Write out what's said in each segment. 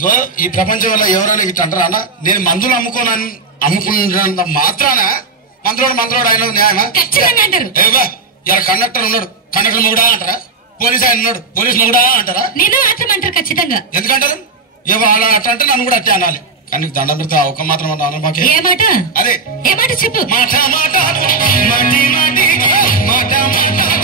ఇగో ఈ ప్రపంచంలో ఎవరైనా ఇట్లా అంటారా అన్న? నేను మందులు అమ్ముకున్నంత మాత్రాన మందులోడు ఆయన న్యాయమా? ఏవా ఇలా కండక్టర్ ఉన్నాడు, కండక్టర్ మొగుడా అంటారా? పోలీస్ ఆయన ఉన్నాడు, పోలీస్ మొగుడా అంటారా? నేను అట్లా ఖచ్చితంగా. ఎందుకంటారు? ఏవో అలా అట్లా అంటే నన్ను కూడా అట్టే అనాలి. కానీ దండం పెడతా ఒక మాత్రం అన్నా మాకే. ఏ మాట? అదే ఏ మాట చెప్పు. మాట మాట మాటి మాటి మాట మాట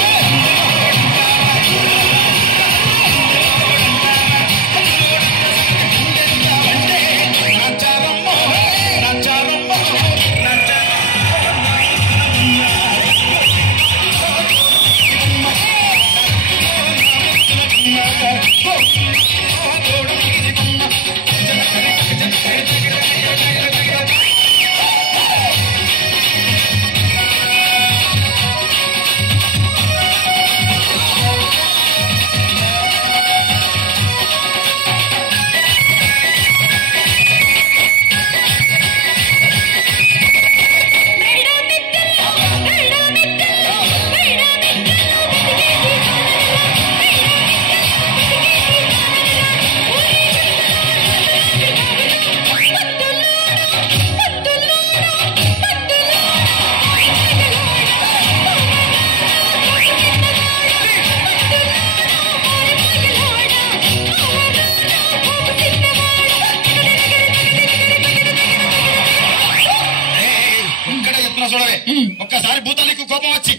ఒక్కసారి భూతానికి కోపం వచ్చి,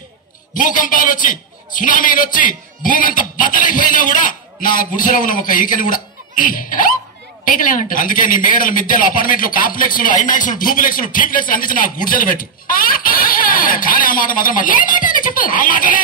భూకంపాలు వచ్చి, సునామీలు వచ్చి, భూమి అంతా బద్దలైపోయినా కూడా నా గుడిసెలో ఉన్న ఒక ఈకెలు కూడా అందుకే నీ మేడలు, మిద్దెలు, అపార్ట్మెంట్లు, కాంప్లెక్స్లు, ఐమాక్స్లు, డూప్లెక్స్లు, టీప్లెక్స్ అందించి నా గుడిసెలు పెట్టు. కానీ ఆ మాట మాత్రం ఆ మాటనే